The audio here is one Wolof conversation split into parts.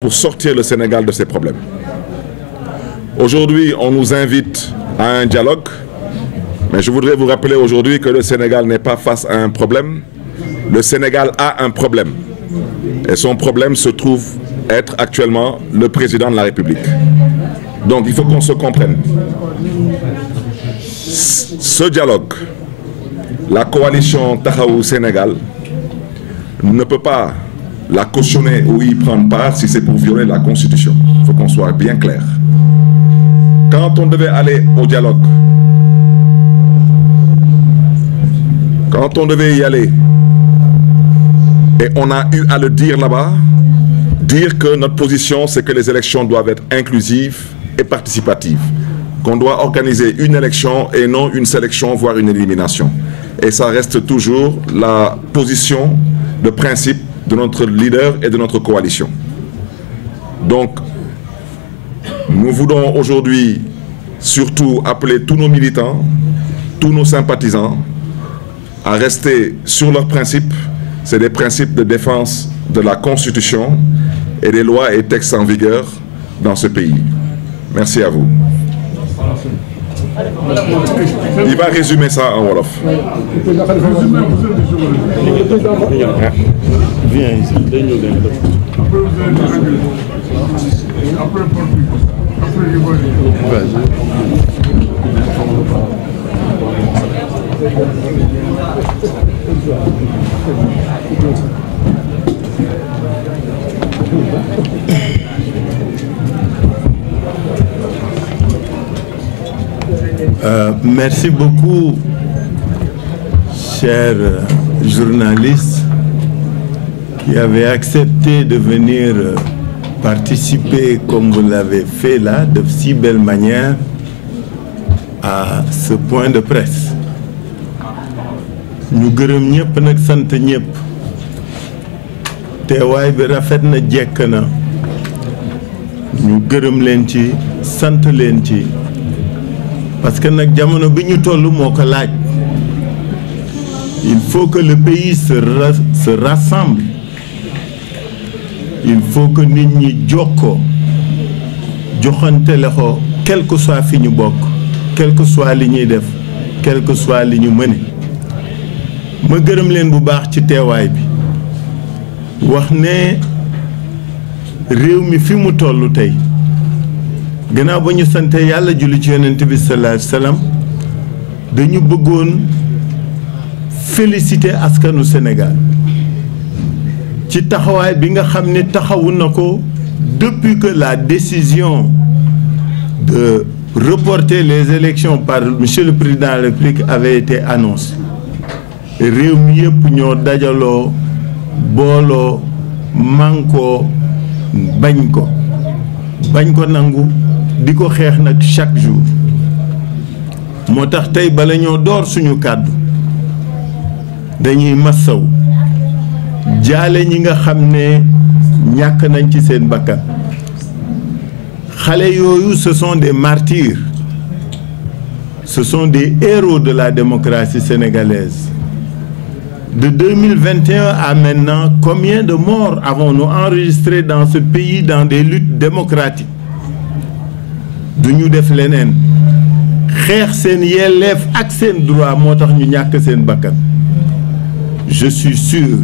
pour sortir le Sénégal de ses problèmes. Aujourd'hui, on nous invite à un dialogue, mais je voudrais vous rappeler aujourd'hui que le Sénégal n'est pas face à un problème. Le Sénégal a un problème. Et son problème se trouve être actuellement le président de la République. Donc il faut qu'on se comprenne. Ce dialogue, la coalition Taxawu Sénégal ne peut pas la cautionner ou y prendre part si c'est pour violer la Constitution. Il faut qu'on soit bien clair. Quand on devait aller au dialogue, quand on devait y aller, et on a eu à le dire là-bas, dire que notre position, c'est que les élections doivent être inclusives et participatives, qu'on doit organiser une élection et non une sélection, voire une élimination. Et ça reste toujours la position de principe de notre leader et de notre coalition. Donc, nous voulons aujourd'hui surtout appeler tous nos militants, tous nos sympathisants à rester sur leurs principes. C'est des principes de défense de la Constitution et des lois et textes en vigueur dans ce pays. Merci à vous. Il va résumer ça en wolof. Viens ici. Merci beaucoup, chers journalistes qui avez accepté de venir participer, comme vous l'avez fait là, de si belle manière, à ce point de presse. Ñu gërëm ñëpp nag sant ñëpp teewaay bi rafet na jekk na ñu gërëm leen ci sant leen ci parce que nag jamono bi ñu toll moo ko laaj. Il faut que le pays se rassemble. Il faut que nit ñi jokkoo joxante loxo quel que soit fi ñu bokk, quel que soit li ñuy def, quel que soit li ñu mëne. Ma gërëm leen bu baax ci teewaay bi wax ne réew mi fi mu tollu tey gannaaw ba ñu sante yàlla julli ci yonent bi sallallahu alayhi wa sallam dañu bëggoon féliciter askanu Sénégal ci taxawaay bi nga xam ne taxawu na ko depuis que la décision de reporter les élections par monsieur le président de la République avait été annoncée. Réew mi yëpp ñoo dajaloo booloo mànkoo bañ ko nangu di ko xeex nag chaque jour. moo tax tey bala ñoo door suñu kàddu dañuy massaw jaale ñi nga xam ne ñàkk nañ ci seen bakkan. xale yooyu ce sont des martyrs, ce sont des héros de la démocratie sénégalaise. De 2021 à maintenant, combien de morts avons-nous enregistrés dans ce pays dans des luttes démocratiques? duñu def leneen xeex seen yelleef ak seen droit moo tax ñu ñàkk seen bakkan. Je suis sûr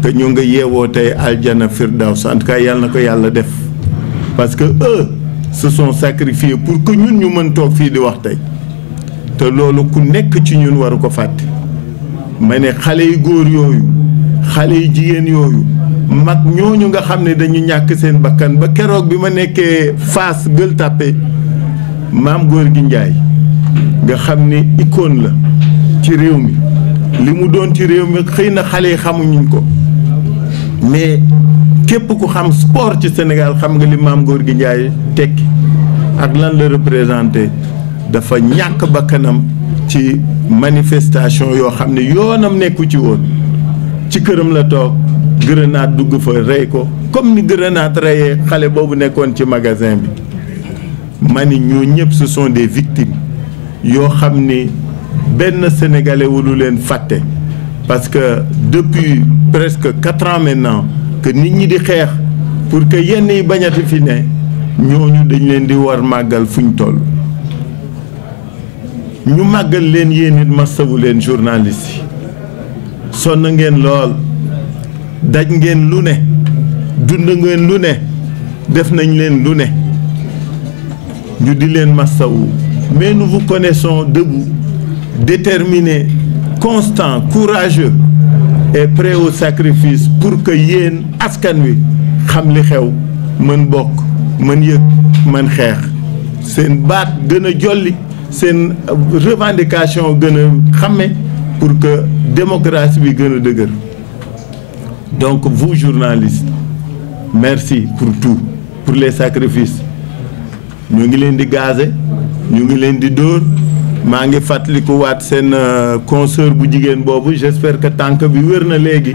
que ñu nga yeewoo tey aljana firdaws en tout cas yàlla na ko yàlla def parce que eux se sont sacrifiés pour que ñun ñu mën toog fii di wax tey te loolu ku nekk ci ñun waru ko fàtte. ma ne xale yu góor yooyu xale yu jigéen yooyu mag ñooñu nga xam ne dañu ñàkk seen bakkan ba keroog bi ma nekkee Fass Gueule Tapée Maam Gorgui Ndiaye nga xam ne icône la ci réew mi li mu doon ci réew mi xëy na xale yi xamuñu ko mais képp ku xam sport ci Sénégal xam nga li Maam Gorgui Ndiaye tekki ak lan la représenté. dafa ñàkk bakkanam ci manifestation yoo xam ne yoonam nekku ci woon ci këram la toog grenade dugg fa rey ko comme ni grenade reyee xale boobu nekkoon ci magasin bi. mani ñoo ñëpp ce sont des victimes yoo xam ni benn sénégalais wulu leen fàtte parce que depuis presque 4 ans maintenant que nit ñi di xeex pour que yenn yi bañati fi ne ñooñu dañ leen di war màggal fuñ toll ñu màggal leen yéen it masawu leen journaliste yi sonn ngeen lool daj ngeen lu ne dund ngeen lu ne def nañ leen lu ne ñu di leen masawu mais nous vous connaissons debout déterminés constants courageux et prêts au sacrifice pour que yéen askan wi xam li xew mën bokk mën yëg mën xeex seen baat gën a jolli seen revendication gën a xàmme pour que démocratie bi gën a dëgër donc vous journalistes merci pour tout pour les sacrifices ñu ngi leen di gazer ñu ngi leen di dóor maa ngi fàttaliku waat seen consoeur bu jigéen boobu j'espère que tànk bi wér na léegi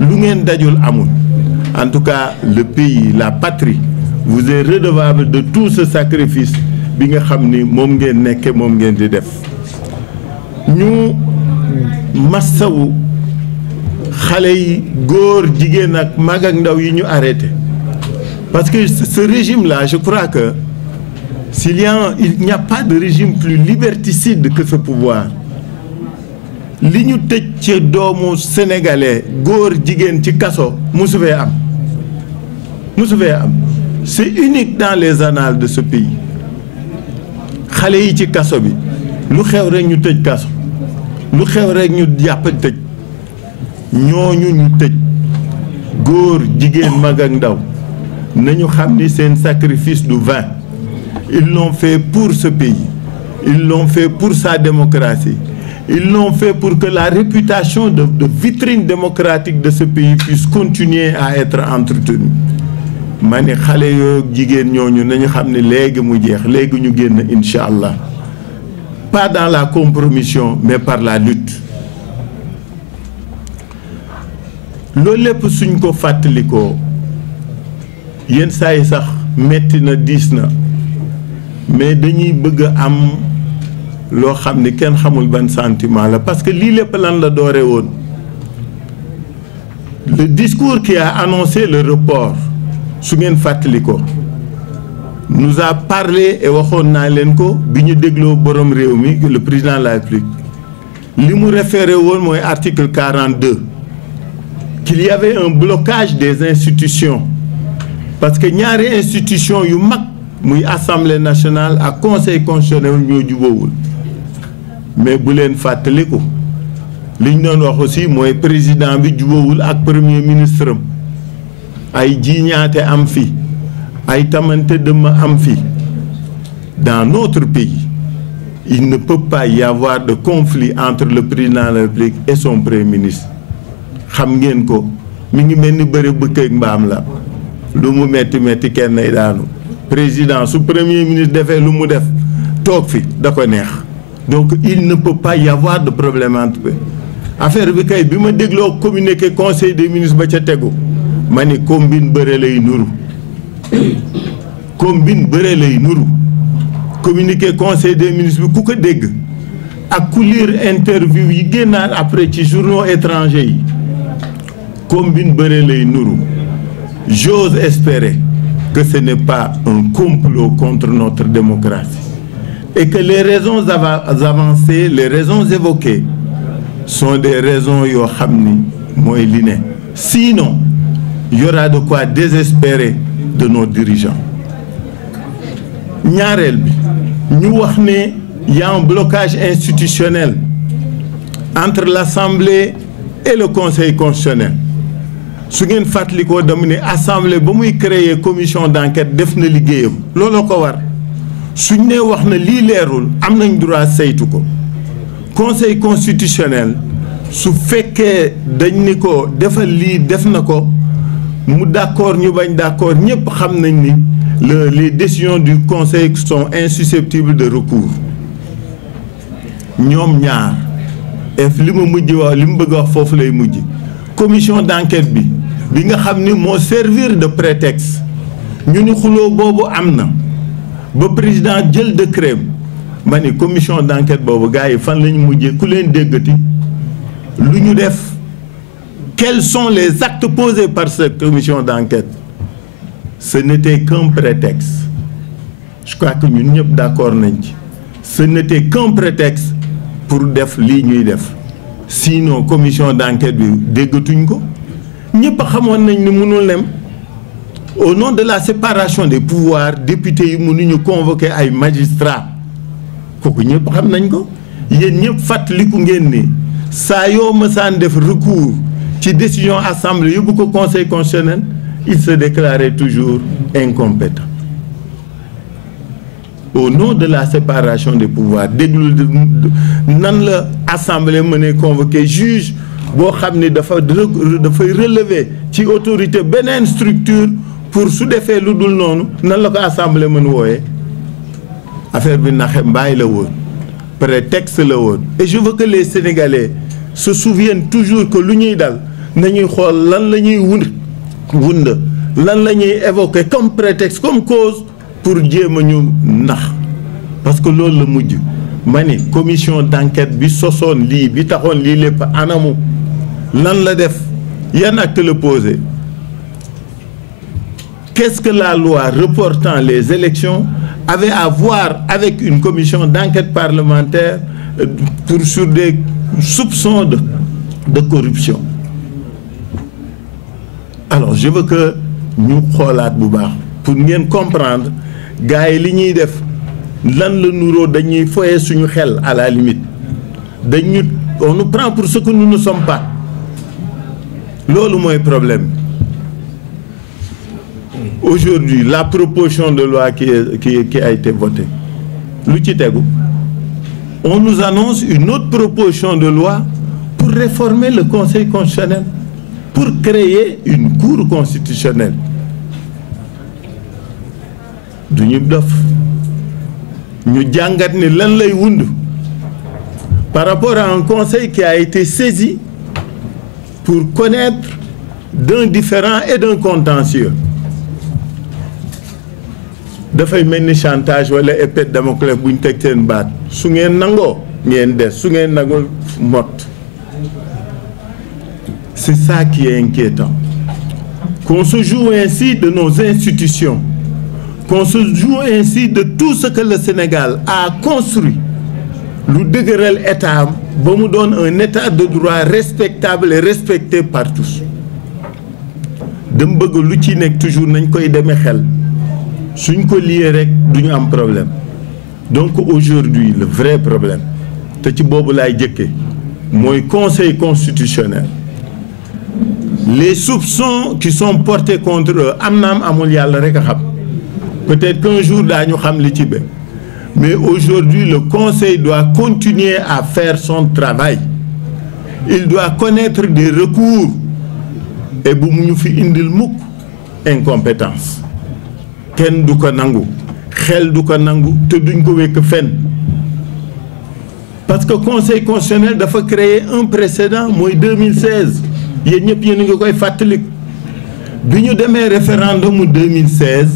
lu ngeen dajul amul en tout cas le pays la patrie vous est redevable de tout ce sacrifice bi nga xam ni moom ngeen nekke moom ngeen di def ñu massawu xale yi góor jigéen ak mag ak ndaw yi ñu arrêté parce que ce régime là je crois que il n'y a pas de régime plus liberticide que ce pouvoir li ñu tëj ci doomu sénégalais góor jigéen ci kaso musu fee am c'est unique dans les annales de ce pays xale yi ci kaso bi lu xew rek ñu tëj kaso lu xew rek ñu jàpp tëj ñooñu ñu tëj góor jigéen mag ak ndaw nañu xam ni seen sacrifice du vain. Ils l'ont fait pour ce pays, ils l'ont fait pour sa démocratie, ils l'ont fait pour que la réputation de vitrine démocratique de ce pays puisse continuer à être entretenue. ma ne xale yoo jigéen ñooñu nañu xam ne léegi mu jeex léegi ñu génn incha allah pas dans la compromission mais par la lutte. loolu lépp suñ ko fàttalikoo yenn saa yi sax metti na diis na. mais dañuy bëgg a am loo xam ni kenn xamul ban sentiment la parce que lii lépp lan la doore woon le discours qui a annoncé le report su ngeen fàttali ko nous a parlé et waxoon naa leen ko bi ñu dégloo borom réew mi le président de la République li mu référé woon mooy article 42 qu'il y avait un blocage des institutions parce que ñaari institution yu mag muy assemblée nationale ak conseil constitutionnel ñoo jubóowul mais bu leen fàttaliku li ñu doon wax aussi mooy président bi jubóowul ak premier ministre am ay jiiñaate am fi ay tamante dëmm am fi dans notre pays il ne peut pas y avoir de conflit entre le président de la République et son premier ministre xam ngeen ko mi ngi mel ni bëri bëkk ak mbaam la lu mu metti metti kenn nay daanu président su premier ministre defee lu mu def toog fi da ko neex donc il ne peut pas y avoir de problème entre affaire bi kay bi ma dégloo communiqué conseil des ministres ba ca tegu ma ni combine bëre lay nuru combine bëre lay nuru communiqué conseil des ministres bi ku ko dégg ak ku lire interview yi génnaat après ci journaux étrangers yi combine bëre lay nuru j'ose espérer que ce n'est pas un complot contre notre démocratie et que les raisons avancées, les raisons évoquées sont des raisons yoo xam ni mooy li ne sinon il y aura de quoi désespérer de nos dirigeants. ñaareel bi ñu wax ne y a un blocage institutionnel entre l'Assemblée et le Conseil constitutionnel. su ngeen fàttalikoo dama ne assemblée ba muy créer commission d'enquête def na liggéeyam looloo ko war suñ ne wax na lii leerul am nañ droit saytu ko conseil constitutionnel su fekkee dañ ni ko defal lii def na ko mu d'accord ñu bañ d'accord ñëpp xam nañ ni les décisions du conseil sont insusceptibles de recours ñoom ñaar li ma mujj wax li mu bëgg wax foofu lay mujj commission d'enquête bi nga xam ni moo servir de prétexte ñu ni xuloo boobu am na ba président jël décret ma ni commission d'enquête boobu gars yi fan lañu mujjee ku leen déggati lu ñu def quels sont les actes posés par cette commission d'enquête ce n'était qu'un prétexte. Je crois que ñun ñëpp d'accord nañ ci. Ce n'était qu'un prétexte pour def lii ñuy def. Sinon commission d'enquête bi déggatuñ ko ñëpp xamoon nañ ni mënul nem au nom de la séparation des pouvoirs députés yi mënuñu convoquer ay magistrats kooku ñëpp xam nañ ko yéen ñëpp fàttaliku ngeen ni saa yoo mësaan def recours ci décision assemblée yóbbu ko conseil constitutionnel il se déclarait toujours incompétent. Au nom de la séparation des pouvoirs déglu nan la assemblée mënee convoquer juge boo xam ni dafay relever ci autorité beneen structure pour su defee lu dul noonu nan la ko assemblée mën wooyee affaire bi naxe mbaay la woon prétexte la woon. Et je veux que les Sénégalais se souviennent toujours que lu ñuy dal nañuy xool lan la ñuy wund lan la ñuy évoquer comme prétexte comme cause pour jéem a ñu nax parce que loolu la mujj ma ni commission d'enquête bi sosoon lii bi taxoon lii lépp anamu lan la def yan acte la posé. Qu'est-ce que la loi reportant les élections avait à voir avec une commission d'enquête parlementaire sur des soupçons de corruption? Alors je veux que ñu xoolaat bu baax pour ngeen comprendre gars yi li ñuy def lan la nuroo dañuy foye suñu xel à la limite on nous prend pour ce que nous ne sommes pas loolu mooy problème. Aujourd'hui la proposition de loi qui a été votée lu ci tegu on nous annonce une autre proposition de loi pour réformer le Conseil constitutionnel pour créer une cour constitutionnelle. du ñu dof ñu jàngat ni lan lay wund par rapport à un conseil qui a été saisi pour connaître d'un différend et d'un contentieux. Dafay mel ni chantage wala épée de Damoclès bu ñu teg seen baat su ngeen nangoo ngeen des su ngeen nangul mot. C'est ça qui est inquiétant. Qu'on se joue ainsi de nos institutions, qu'on se joue ainsi de tout ce que le Sénégal a construit lu dëgëral état am ba mu doon un état de droit respectable et respecté par tous. Dama bëgg lu ci nekk toujours nañ koy demee xel suñ ko lié rek duñu am problème. Donc aujourd'hui le vrai problème te ci boobu laay jëkke mooy Conseil constitutionnel. Les soupçons qui sont portés contre eux am naam amul yàlla rek a xam peut-être qu'un jour daañu xam li ci be mais aujourd'hui le Conseil doit continuer à faire son travail. Il doit connaître des recours et bu mu ñu fi indil mukk incompétence kenn du ko nangu xel du ko nangu te duñ ko wekk fenn parce que Conseil constitutionnel dafa créer un précédent mooy 2016 yéen ñëpp yéen a ngi koy fàttaliku bi ñu demee référendum 2016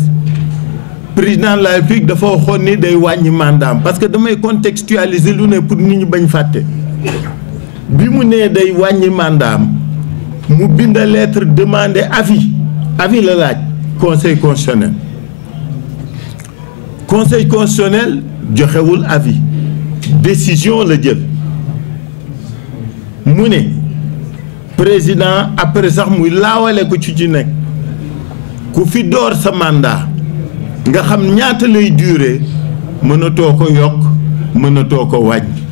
président de la République dafa waxoon ni day wàññi mandaam parce que damay contextualiser lu ne pour nit ñi bañ fàtte bi mu nee day wàññi mandaam mu bind lettre demander avis la laaj Conseil constitutionnel. Conseil constitutionnel joxewul avis décision la jël mu ne président après sax muy laawale ko ci nekk ku fi door sa mandat nga xam ñaata lay durer mënatoo ko yokk mënatoo ko wàññi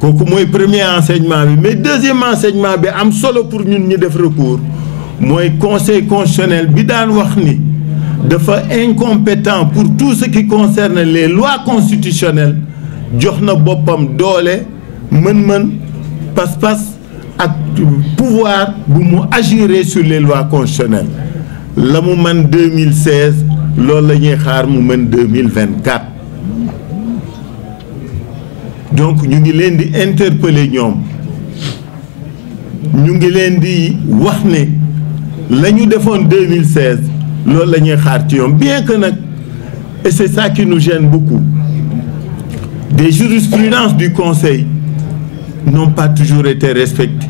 kooku mooy premier enseignement bi mais deuxième enseignement bi am solo pour ñun ñi def recours mooy Conseil constitutionnel bi daan wax ni dafa incompétent pour tout ce qui concerne les lois constitutionnelles jox na boppam doole mën-mën pas-pas ak pouvoir bu mu agir sur les lois constitutionnelles la mu mën 2016 loolu la ñuy xaar mu mën 2024 donc ñu ngi leen di interpeller ñoom ñu ngi leen di wax ne la ñu defoon 2016 loolu la ñuy xaar ci ñoom bien que nag et c'est ça qui nous gêne beaucoup des jurisprudences du Conseil n'ont pas toujours été respectées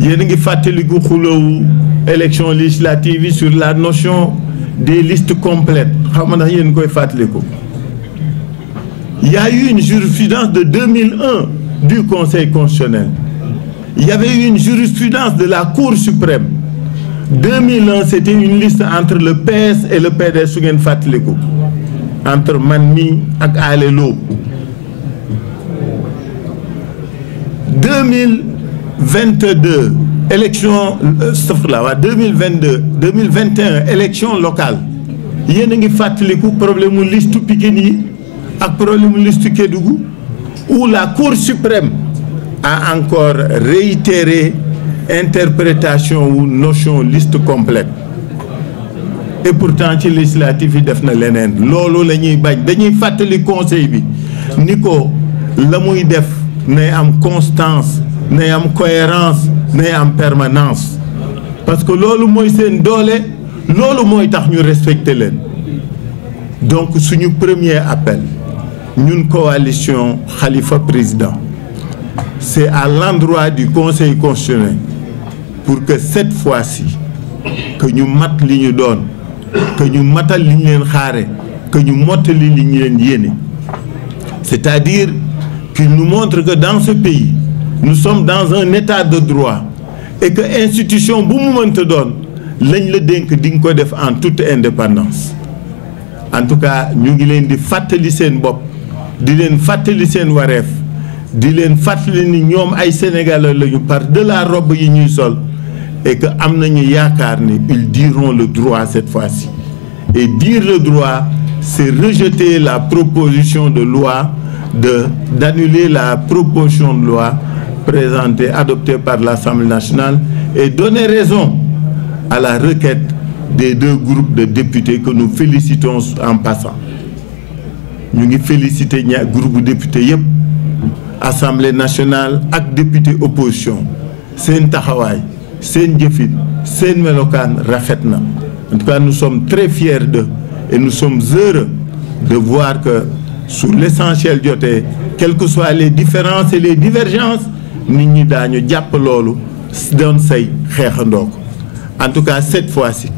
yéen a ngi fàttaliku xulóowu élection législative sur la notion des listes complètes. Il y a eu une jurisprudence de 2001 du Conseil constitutionnel. Il y avait eu une jurisprudence de la Cour suprême. 2001, c'était une liste entre le PS et le PDS, entre Manmi et Alelo. 2022, élection, 2021, élection locale. Il y a un problème de liste Pikini et problème de liste Kédougou, où la Cour suprême a encore réitéré interprétation ou notion liste complète. Et pourtant, les législatifs ils def na lenen. Lolo lañuy bañ dañuy fatali conseil bi niko lamuy def nay am constance, nay am cohérence, nay am permanence. Parce que lolo moy sen doolé, lolo moy tax ñu respecter len. Donc suñu premier appel ñun coalition Khalifa président, c'est à l'endroit du Conseil constitutionnel pour que cette fois-ci que nous mat li ñu doon, que nous matal li ñu leen xaare, que nous mottali li ñu leen yéene. C'est-à-dire qu'il nous montre que dans ce pays nous sommes dans un état de droit et que institution bu mu mënta doon lañ la dénk di nga ko def en toute indépendance. En tout cas ñu ngi leen di fàttali seen bopp, di leen fàttali seen wareef, di leen fàttali ni ñoom ay sénégalais lañu par de la robe yi ñuy sol, et que am nañu yaakaar ni ils diront le droit cette fois-ci. Et dire le droit, c'est rejeter la proposition de loi d'annuler la proposition de loi présentée, adoptée par l'Assemblée nationale, et donner raison à la requête des deux groupes de députés que nous félicitons en passant. Nous félicitons le groupe de députés yep, Assemblée nationale et députés opposition. C'est un taxawaay, c'est un jëfit, c'est un melokaan rafetna. En tout cas, nous sommes très fiers d'eux et nous sommes heureux de voir que sur l'essentiel joté, quelles que soient les différences et les divergences, nit ñi dañu japp lolu doon say xéxandoo ko. En tout cas, cette fois-ci,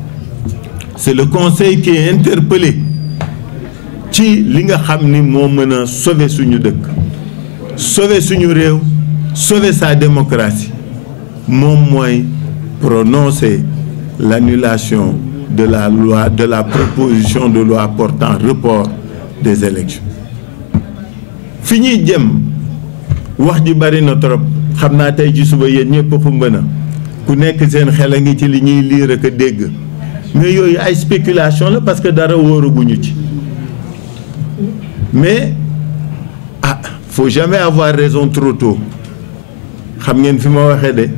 c'est le Conseil qui est interpellé ci li nga xamni mo mëna sauver suñu dëkk, sauver suñu réew, sauver sa démocratie. Mon moyen prononcer l'annulation de la loi, de la proposition de loi portant report des élections. Fini jëm wax ji bari na trop xamna tay ci suba yeen ñepp fu mëna ku nekk seen xel nga ci li ñuy lire ak dégg mais yoyu ay spéculation la parce que dara wóoraguñu ci mais faut jamais avoir raison trop tôt. Xam ngeen fi ma waxee de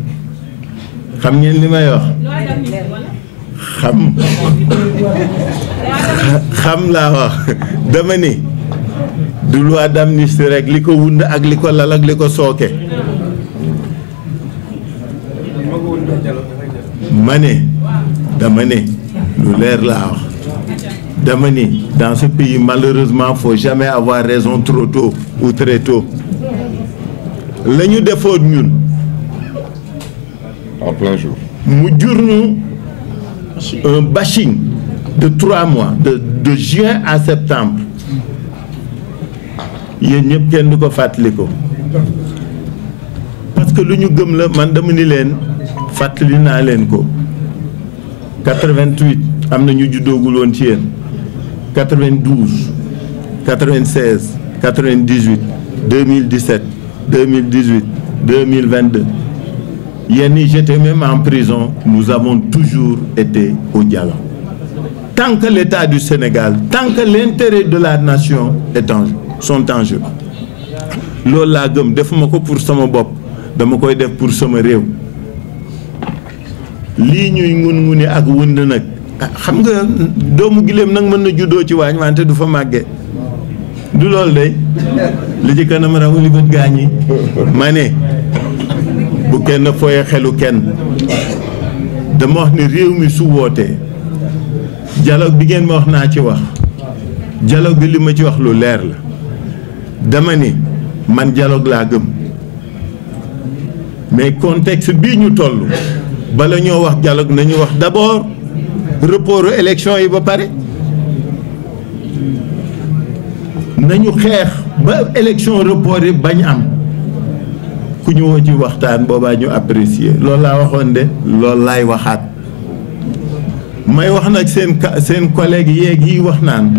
xam ngeen li may wax xam laa wax dama ni du loi d'amnistie rek li ko wund ak li ko lal ak li ko sooke ma ne dama ne lu leer laa wax dama ni dans ce pays malheureusement faut jamais avoir raison trop tôt ou très tôt. La ñu defoon ñun en plein jour mu jur ñu un bashing de 3 mois de juin à septembre yéen ñëpp kenn du ko fàttali ko parce que lu ñu gëm la man dama ni leen fàttali naa leen ko 88 am na ñu juddoogul woon ci yéen 92 96 98 2017 2018, 2022. J'étais même en prison, nous avons toujours été au dialogue. Tant que l'État du Sénégal, tant que l'intérêt de la nation sont en jeu. Loolu laa gëm defuma ko pour sama bopp dama koy def pour sama réew. Lii ñuy ngun-nguni ak wënd nag xam nga doomu gileem nag mën na juddoo ci waañ wante du fa màggee. Du loolu de li ci kanam raw li bët gaañi ma ne bu kenn foye xelu kenn dama wax ni réew mi su wootee dialogue bi ngeen ma wax naa ci wax dialogue bi li ma ci wax lu leer la dama ni man dialogue laa gëm mais contexte bii ñu toll bala ñoo wax dialogue nañu wax d'abord report élection yi ba pare nañu xeex ba élection report yi bañ am ku ñu woo ci waxtaan boobaa ñu apprécier loolu laa waxoon de loolu laay waxaat may wax nag seen collègue yeeg yi wax naan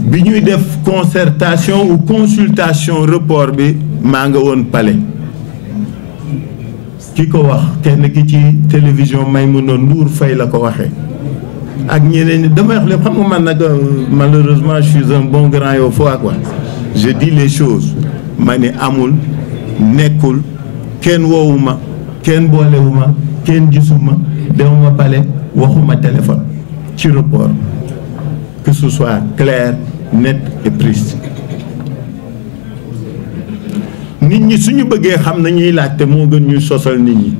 bi ñuy def concertation ou consultation report bi maa nga woon palais ki ko wax kenn ki ci télévision Maïmouna Ndour Faye la ko waxee ak ñeneen ñi damay wax lépp xam nga man nag malheureusement je suis un bon grand yow fois quoi je dis les choses ma ni amul nekkul kenn woowuma kenn boolewuma kenn gisuma demuma palais waxuma téléphone ci report que ce soit clair net et précis nit ñi suñu bëggee xam nañuy laajte moo gën ñuy sosal nit ñi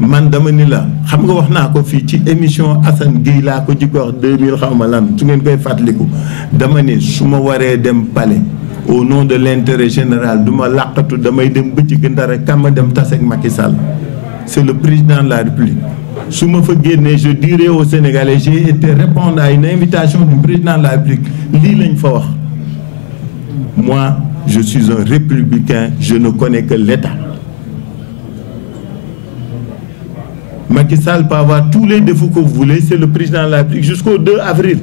man dama ni la xam nga wax naa ko fii ci émission Assane Gueye laa ko jikko wax 2000 xaw ma lan su ngeen koy fàttaliku dama ni su ma waree dem palais au nom de l'intérêt général du ma làqatu damay dem bëccëg ndara kama dem taseeg Macky Sall c'est le président de la République su ma fa génnee je dirai aux Sénégalais j'ai été répondre à une invitation du président de la République lii lañ fa wax moi je suis un républicain je ne connais que l'État. Macky Sall peut avoir tous les défauts que vous voulez c'est le président de la République jusqu'au 2 avril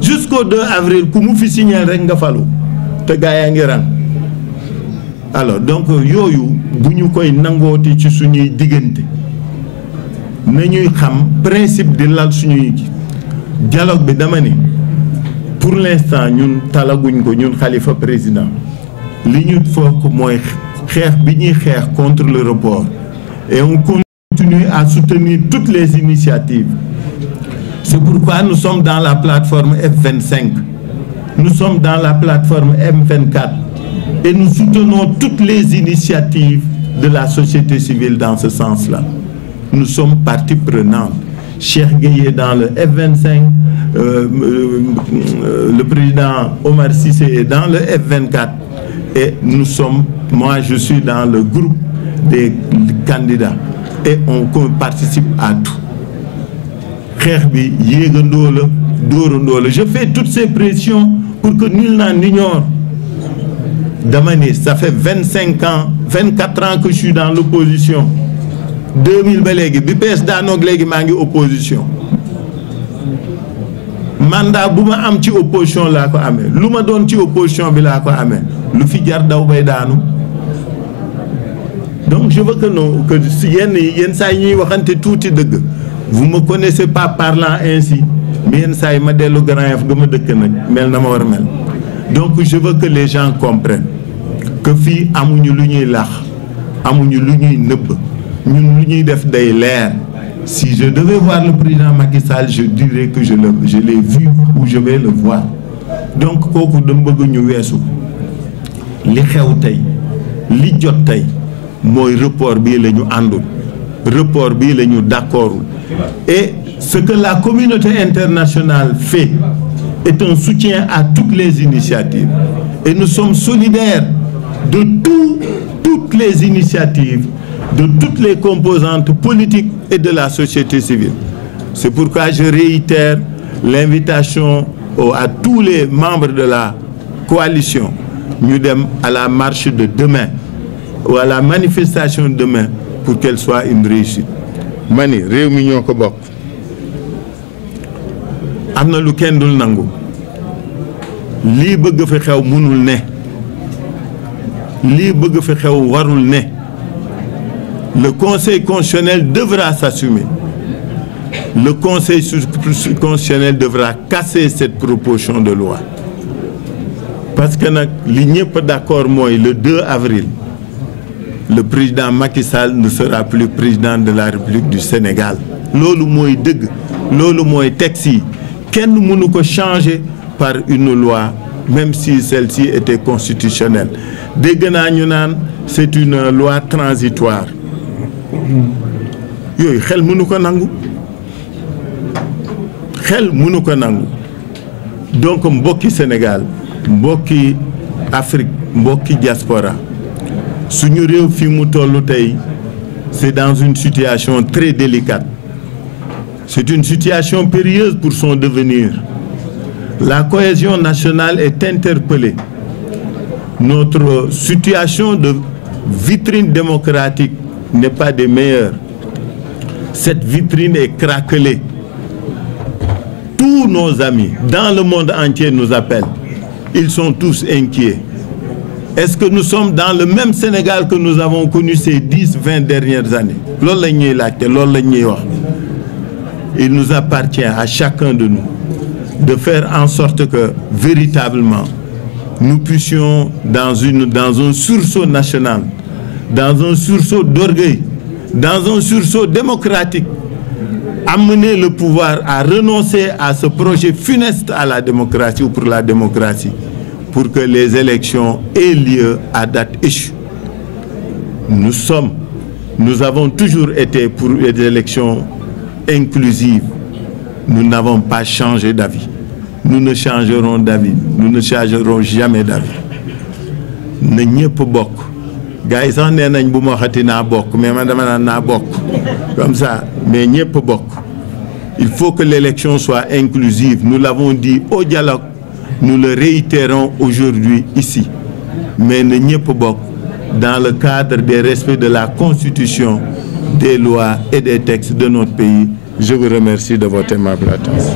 jusqu'au 2 avril ku mu fi signé rek nga falu te gaa yaa ngi rang alors donc yooyu bu ñu koy nangooti ci suñuy diggante nañuy xam principe di lal suñuy dialogue bi dama ni pour l'instant ñun talaguñ ko ñun Khalifa président li ñu foog mooy xeex bi ñuy xeex contre le report et on continue à soutenir toutes les initiatives c'est pourquoi nous sommes dans la plateforme F25 nous sommes dans la plateforme M24 et nous soutenons toutes les initiatives de la société civile dans ce sens-là nous sommes partie prenante Cheikh Gueye est dans le F25 le président Omar Cissé est dans le F24 et nous sommes moi je suis dans le groupe des candidats et on participe à tout xeex bi yéegandoo la dóorandoo la je fais toutes ces pressions pour que nul n'en ignore dama ni ça fait 24 ans que je suis dans l'opposition 2000 ba léegi bi PS daanoog léegi maa ngi opposition mandat bu ma am ci opposition laa ko amee lu ma doon ci opposition bi laa ko amee lu fi jar daw bay daanu donc je veux que si yenn saa yi ñuy waxante tuuti dëgg vous me connaissez pas parlant ainsi mais yenn saa yi ma dellu Grand Yoff ga ma dëkk nag mel na ma war a mel donc je veux que les gens comprennent que fii amuñu lu ñuy lax amuñu lu ñuy nëbb ñun lu ñuy def day leer si je devais voir le président Macky Sall je dirais que je l'ai vu ou je vais le voir donc kooku dama bëgg ñu weesu li xew tey li jot tey mooy report bii la ñu àndul report bii la ñu d'accordul et ce que la communauté internationale fait est un soutien à toutes les initiatives et nous sommes solidaires de toutes les initiatives de toutes les composantes politiques et de la société civile. C'est pourquoi je réitère l'invitation à tous les membres de la coalition ñu dem à la marche de demain ou à la manifestation de demain pour qu'elle soit une réussite. ma ni réew mi ñoo ko bokk am na lu kenn dul nangu lii bëgg fi xew mënul ne lii bëgg fi xew warul ne le Conseil constitutionnel devra s'assumer le Conseil constitutionnel devra casser cette proposition de loi parce que nag li ñëpp d'accord mooy le 2 avril le président Macky Sall ne sera plus président de la République du Sénégal loolu mooy dëgg loolu mooy texte yi kenn mënu ko changer par une loi même si celle-ci était constitutionnelle dégg naa ñu naan c'est une loi transitoire yooyu xel mënu ko nangu xel mënu ko nangu donc mbokki Sénégal mbokki Afrique mbokki diaspora suñu réew fi mu tollu tey c'est dans une situation très délicate. C'est une situation périlleuse pour son devenir. La cohésion nationale est interpellée. Notre situation de vitrine démocratique n'est pas des meilleures. Cette vitrine est craquelée. Tous nos amis dans le monde entier nous appellent. Ils sont tous inquiets. Est-ce que nous sommes dans le même Sénégal que nous avons connu ces 10-20 dernières années? Il nous appartient à chacun de nous de faire en sorte que véritablement nous puissions dans un sursaut national, dans un sursaut d'orgueil, dans un sursaut démocratique, amener le pouvoir à renoncer à ce projet funeste à la démocratie ou pour la démocratie, pour que les élections aient lieu à date échue. Nous avons toujours été pour des élections inclusives. Nous n'avons pas changé d'avis. Nous ne changerons d'avis. Nous ne changerons jamais d'avis. Ne ñepp bok. Gars yi sax nee nañ bu ma waxati naa bokk mais man dama naan naa bokk comme ça mais ñepp bokk. Il faut que l'élection soit inclusive. Nous l'avons dit au dialogue. Nous le réitérons aujourd'hui ici. Mais ne ñepp bokk dans le cadre des respects de la Constitution, des lois et des textes de notre pays. Je vous remercie de votre aimable attention.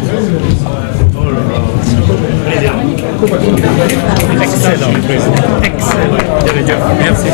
Excellent. Excellent. Merci.